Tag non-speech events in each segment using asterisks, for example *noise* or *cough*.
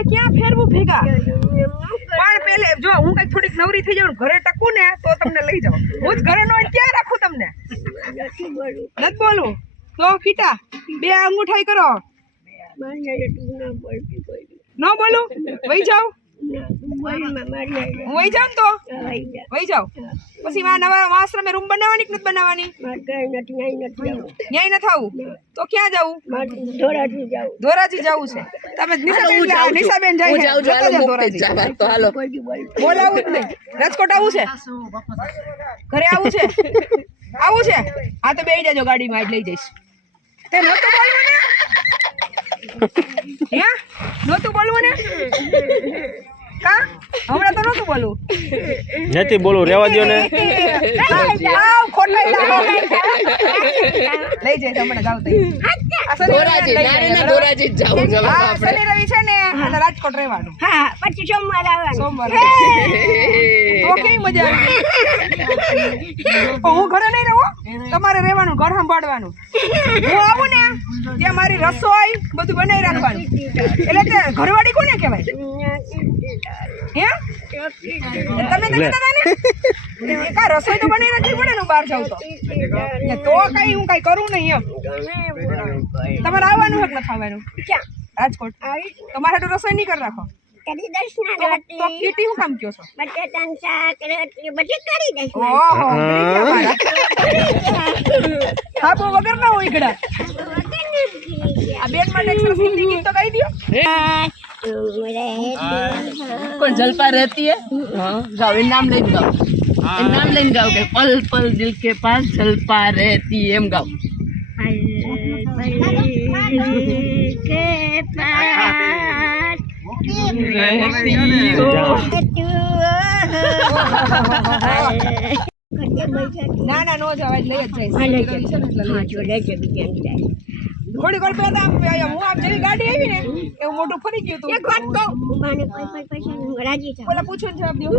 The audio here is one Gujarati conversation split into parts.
ને ક્યાં ફેરવું ભેગા? પણ પેલે જો હું કંઈક થોડીક નવરી થઈ જાઉં ઘરે ટકું ને તો તમને લઈ જાઉં. હું જ ઘરે નો ક્યાં રાખું તમને? નથી બોલું તો ફીટા બે અંગૂઠાઈ કરો. ન બોલું? વહી હું વહી જાઉં ને તો. વહી જાવ પછી વા નવા આશ્રમે રૂમ બનાવવાની કે નથી બનાવવાની? ન્યાય ન. થવું તો ક્યાં જવું? ધોરાજી જવું. છે. તમે નિશાબેન જાય ધોરાજી. તો હાલો. બોલાવું જ નહીં. રાજકોટ આવું છે? ઘરે આવું છે? આવું છે? હા તો બેસી જાજો ગાડીમાં આજ લઈ જઈશ. તે નહોતું બોલવું ને? હે? નહોતું બોલવું ને? કા હમણાં તો નહોતું બોલવું. નથી બોલું રેવા દો ને. આવ, લઈ હમણાં જાવ આ શનિ રવિ જાવું છે આપણે. શનિ રવિ છે ને અને રાજકોટ રહેવાનું. હા પછી સોમવાર આવવાનું. સોમવારે. તો કેવી મજા આવી હું ઘરે નહીં રહું. તમારે રહેવાનું ઘર સંભાળવાનું. હું આવું ને? ત્યાં મારી રસોઈ બધું બનાવી રાખવાનું. એટલે તે ઘરવાળી કોને કહેવાય? હે? તમે તો કહેતા ને? કા રસોઈ તો બનાવી રાખવી પડે ને બહાર જાઉં તો. તો કઈ હું કઈ કરું નહીં એમ. તમારે આવવાનું હક નથી આવવાનું રાજકોટ. તમારે રસોઈ નહીં કરી રાખો. કરી દઈશ ને તો- તો કીટી હું કામ કયો છો? બટેટાનું શાક રોટલી બધી કરી દઈશ ઓહો ભૂલી ગયા વગર ના હોય ગળા આ બેન માટે એક સરસ હિન્દી ગીત તો ગાઈ દ્યો. કોણ જલપા રહેતી હે? ગાઓ એ નામ લઈને ગાઓ એ નામ લઈને ગાઓ કે પલ પલ દિલ કે પાસ જલપા રહેતી એમ ગાઓ. કે પાસ રહેતી હો. ના ના નો જવાય લઈ જ જાય હા, લઈ થોડીક વાર પહેલા આમ હું આમ જેવી ગાડી આવી ને એવું મોટું ફરી ગયું હતું. એક વાત કહું. મને કોઈ પૈસા રાજી છે. પેલા પૂછો જવાબ દો.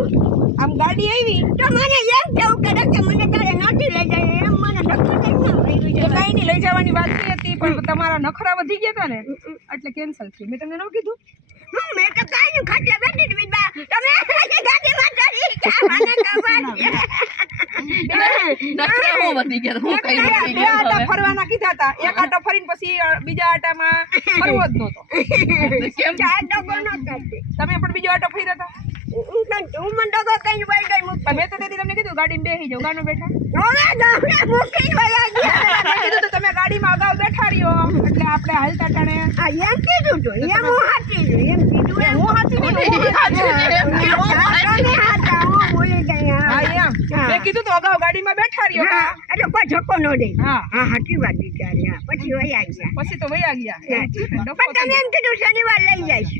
આમ ગાડી આવી. તો મને એમ કેવું કરે કે મને તારે નથી લઈ જાય એમ મને નખરા કઈ નહીં લઈ જવાની વાત થઈ હતી પણ તમારા નખરા વધી ગયા હતા ને એટલે કેન્સલ થયું. મેં તમને ન કીધું? મેં તો કાંઈ ખાટલે બેઠી હતી બીજા. તમે ગાડીમાં ચડી ગયા, મને ખબર છે. નખરા હું વધી ગયા હું કઈ બે ગયા આટા ફરવાના કીધા હતા એક આટો ફરીને પછી બીજા આટામાં ફરવો જ નહોતો કેમ. તમે પણ બીજો આટો ફર્યા હતા હું મને ડગો કઈ ગઈ મૂકી. મેં તો તેથી તમને કીધું ગાડીમાં બેસી જાઓ ગાનો બેઠા હવે ગામડે મૂકી વયા ગયા. મેં કીધું તો તમે ગાડીમાં અગાઉ બેઠા રહ્યો એટલે આપણે હાલતા ટાણે આ એમ કીધું તું, એમ હું હાચી છું, એમ કીધું એમ. હું હાથી નહીં, હું હાથી નહીં. હાચા, હું ભૂલી ગઈ, હા. હા એમ મેં કીધું તો અગાઉ ગાડીમાં બેઠા રહ્યો હા, એટલે કોઈ ધક્કો ન દે. હા. હા, સાચી વાત બિચારી, હા. પછી વયા ગયા. પછી તો વયા ગયા. હા. એમ થયું ને, ડફો પણ તમે એમ કીધું શનિવાર લઈ જઈશ.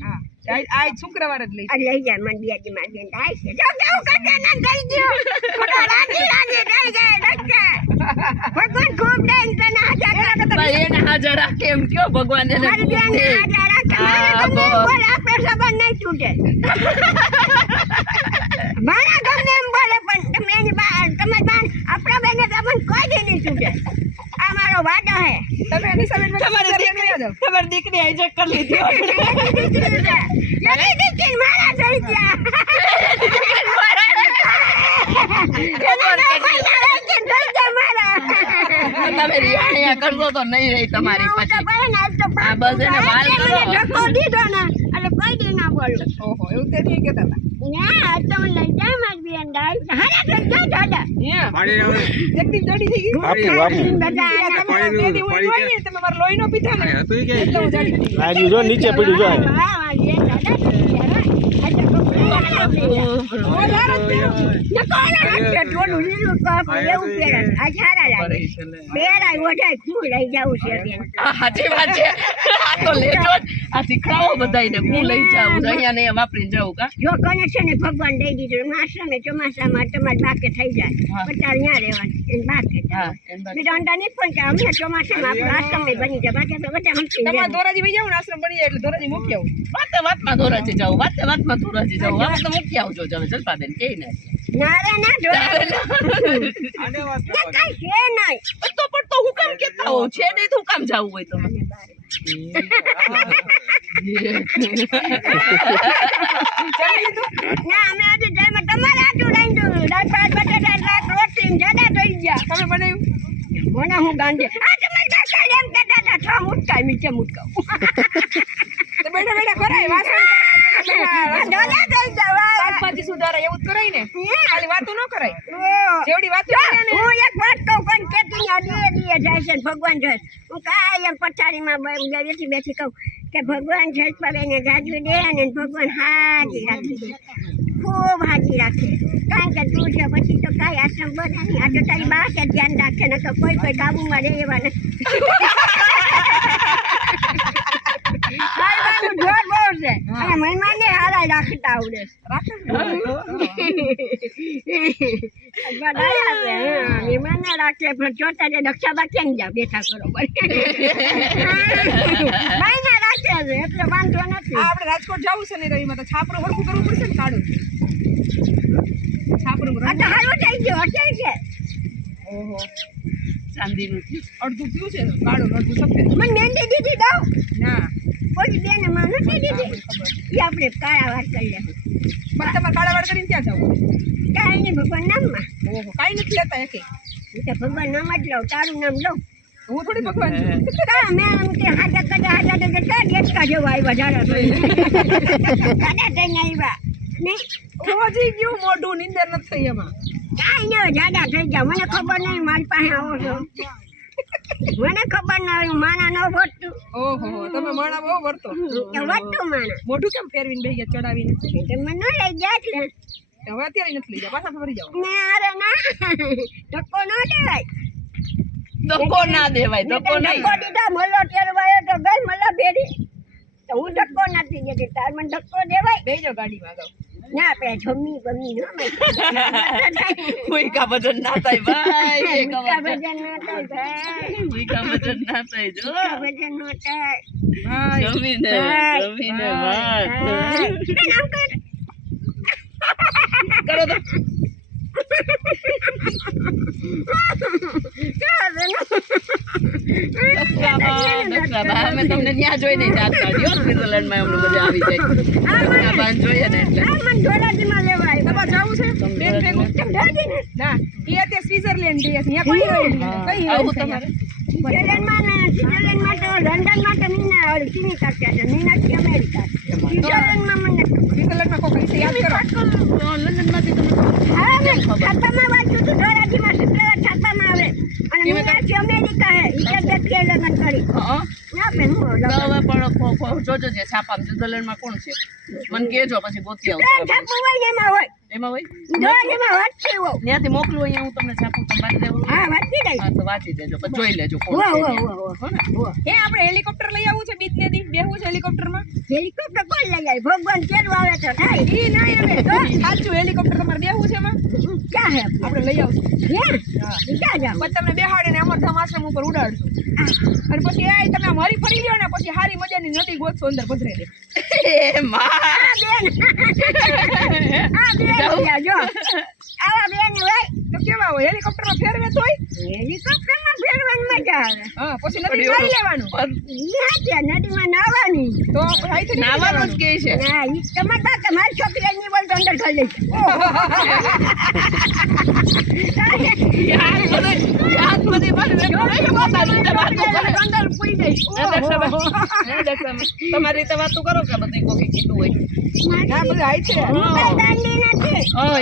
આજ આજ શુક્રવાર જ લઈ લઈ જાય મને બે માં બેન થાય છે. જાઓ જાઓ કાકા ના થઈ ગયો ખોટો રાજી રાજી થઈ જાય રસ્તે ભગવાન ખૂબ દઈને તને હાજર કરે એને હાજર રાખે એમ કયો ભગવાન એને મારી બેન હાજર રાખે. મારા હા, બોલ. બોલે સંબંધ નહીં તૂટે. મારા ગમે એમ બોલે પણ તમે એની બા તમારી બાન આપણા બેને સંબંધ કોઈ દી નહીં તૂટે આ મારો વાદો હે તમે નિશાબેન તમારી દીકરી તમારી દીકરી હાઈજેક કરી લીધી એની દીકરી *laughs* મારા થઈ ગયા તમે રિયાણિયા કરશો તો નહીં રહી તમારી પછી આ બસ એને વાલ કરો. દીધો ને એટલે કોઈ દી ના બોલું ઓહો એવું તે નહીં કહેતા હતા. ના તો લઈ જાય મારી બેન ડાય હારા થઈ ગયો દાદા નીચે પડ્યું જો. ભગવાન દઈ દીધું. માસમે ચોમાસામાં તમારે બાકે થઈ જાય. પચાર ત્યાં રહેવાનું. બાકે. બીજો અંડા નહીં પણ કે ચોમાસામાં આપણું આશ્રમે બની જાય. બાકી આપણે બધા મૂકી દોરાજી ભાઈ જાવ આશ્રમ બની જાય એટલે ધોરાજી મૂકી આવું. વાતે વાતમાં ધોરાજી જાઉં. વાતે વાતમાં ધોરાજી જાઉં. હવે તો મૂકી આવજો જ હવે જલપાબેન કે ને ના રે ના જો કઈ છે નહીં. તો પણ તો હું કામ કેતા હો છે નહીં તો હું કામ જાવું હોય તમે ના અમે આજે જઈમાં તમારે આટલું લઈને જોયું દાળ ભાત બટાટા શાક રોટલી ને જાડા થઈ ગયા. તમે બનાવ્યું? મને હું ગાંધી આ તમારી બાકા એમ કહેતા હતા છ મુટકાય નીચે મુટકાવ. બેઠા બેઠા કરાય વાસણ કરાય, ડોલા થઈ જવા શાકભાજી સુધારાય એવું જ કરાય ને? ખાલી વાતો ન કરાય. જેવડી વાતો કરે ને. હું એક વાત કહું પણ કે ને અડીએ અડીએ જાય છે ભગવાન જોઈ હું કાંઈ એમ પથારીમાં બેઠી બેઠી કહું કે ભગવાન જલપાબેને ગાજવી દે અને ભગવાન હાજી રાખે ખૂબ હાજી રાખે. કારણ કે તું છે પછી તો કાંઈ આશ્રમ બને નહીં. આ તો તારી બા કે ધ્યાન રાખે ને તો કોઈ કોઈ કાબુમાં રહે એવા નથી. *laughs* છે. અને મહેમાનને હારાય રાખતા આવડે. બધાયા છે. હા, મહેમાનને રાખે પણ જોતા જે દક્ષાબા કેમ જા બેઠા કરો ભાઈને રાખે છે એટલે વાંધો નથી. આપણે રાજકોટ જવું છે ને રવિમાં તો છાપરું હરખું કરવું પડશે ને કાળું. છાપરું તો હારું થઈ ગયું અત્યારે છે ઓહો. ચાંદીનું. અડધું પીવું છે કાળું ને અડધું સફેદ. મને મહેંદી દીધી દઉં. ના. કોઈ બેને માં નથી દીધી. એ આપણે કાળા વાત કરી લેવું પણ તમારે કાળા વાર કરીને ક્યાં જવું? કાંઈ નહીં ભગવાન નામમાં. ઓહો કાંઈ નથી લેતા એકે. હું તો ભગવાન નામ જ લઉં તારું નામ લઉં. હું થોડી ભગવાન છું. તા મેં એમ કે હાજા કરે હાજર કરે ચાર ડેટકા જેવું આવ્યા જાડા જાડા થઈને આવ્યા. ને? ખોજી ગયું મોઢું નીંદર નથી થઈ એમાં. કાંઈ નહીં જાડા થઈ ગયા. મને ખબર નહીં મારી પાસે આવો છો. મને ખબર ના હોય માના માણા ન વટતું ઓહો તમે માણા બહુ વર્તો. કે વટતું માણા મોઢું કેમ ફેરવીને બેહી ગયા ચડાવીને તમે મને ન લઈ ગયા એટલે. હવે અત્યારે નથી લઈ ગયા પાછા ફરી જાવ ને અરે ના. ધક્કો ન દેવાય. ધક્કો ના દેવાય ધક્કો નહીં. ધક્કો દીધા મલ્લો તેરવાયો તો ગઈ મલ્લા ભેડી તો હું ધક્કો નથી દેતી તાર મને ધક્કો દેવાય. બેહી જાઓ ગાડીમાં અગાઉ ના આપણે જમી ગમી ન ભૂઈકા ભજન ના થાય ભાઈ ભૂઈકા ભજન ભજન- ના થાય ભાઈ ભૂઈકા ભજન ના થાય જો ભજન ન થાય ભાઈ જમીને ભાઈ, જમીને ભાઈ, વાત ભાઈ. બેન, આમ કર. કરો તો દક્ષાબા, દક્ષાબા, અમે તમને ત્યાં જોઈને જ યાદ કાઢ્યો સ્વિટરલેન્ડમાં આવી જાય જોઈએ ને એટલે મને ધોરાજીમાં લેવા તમારે જવું છે. બેન ભેગું કેમ ધોરાજીને? ના? એ અત્યારે સ્વિટરલેન્ડ ત્યાં કઈ આવું તમારે? સ્વિટ્ઝરલેન્ડમાં ને સ્વિટ્ઝરલેન્ડમાં તો લંડનમાં તો મીના ઓલી ચીની છે મીનાથી અમેરિકા. સ્વિટરલેન્ડમાં મને સ્વિટરલેન્ડમાં કોઈ કઈ યાદ કરો. લંડનમાંથી તમે હા મેં છાપામાં વાંચ્યું હતું ધોરાજીમાં સ્વિટ્ઝરલેન્ડ છાપામાં આવે. અને મીનાથી અમેરિકા હે કે લગ્ન કરી. હા. ના હવે પણ જોજો છાપામાં સ્વિટરલેન્ડમાં કોણ છે મને કહેજો પછી ગોતી આવું છાપું હોય ને એમાં હોય એમાં હોય ત્યાંથી મોકલું હોય હું તમને છાપું તમે વાંચી દેવું હા વાંચી દઈ હા તો વાંચી દેજો પછી જોઈ લેજો કોણ હો ને આપણે હેલિકોપ્ટર લઈ આવવું છે બીજ ને દી બેહવું છે હેલિકોપ્ટરમાં હેલિકોપ્ટર કોણ લઈ જાય ભગવાન કેરું આવે તો થાય ઈ ના એમ. સાચું હેલિકોપ્ટર તમારે બેહવું છે એમાં ક્યાં હે? આપણે લઈ આવશું. ક્યાં ક્યાં જાવ? પછી તમને બેહાડીને અમરધામ આશ્રમ ઉપર ઉડાડશું. અને પછી એ તમે આમ હરી ફરી લ્યો ને પછી હારી મજાની નદી ગોતશો અંદર પધરે દે. એ માં. ત્યાં જો. આવા બેન હોય તો કેવા હોય? હેલિકોપ્ટરમાં ફેરવે તોય? હેલિકોપ્ટરમાં ફેરવાની મજા આવે હા પછી નદી નાઈ લેવાનું. ઈ નદી માં નાવાની તો અહીંથી નાવાનું જ કે છે. ના ઈ તમારા તમારી છોકરી એની બોલ તો અંદર ખાઈ લઈ યાદ બધે તમારી રીતે વાતો કરો કે બધી કીધું હોય છે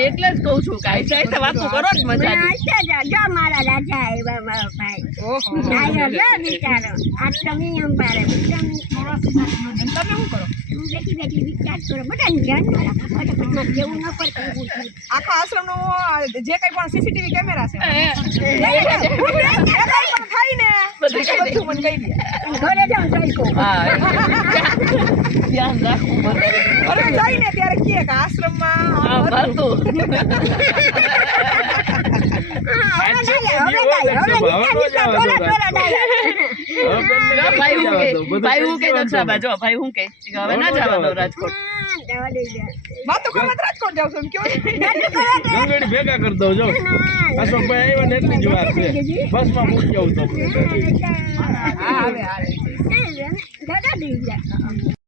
એટલે જ કહું છું કે આઈ જાય વાતો કરો જ મજા મને હશે જ. જો મારા રાજા આવ્યા ભાઈ જો બિચારો આજ તો મી અંબારે તમે શું કરો બેઠી બેઠી વિચાર કરો બધાને ધ્યાન જેવું ન પડતું. આખા આશ્રમનો આ જે કઈ પણ સીસીટીવી કેમેરા છે ભાઈ હું કે દક્ષાબા જો ભાઈ હું કે હવે ના જવા રાજકોટ હા, દઈ. વાતો કરવા રાજકોટ જાવ છો તો ગંગડી ભેગા કરી દઉં જો. અશોકભાઈ આવ્યા ને એટલી જ વાત છે. બસમાં મૂકી આવું ના, હા ના, ના. દાદા દી ગયા.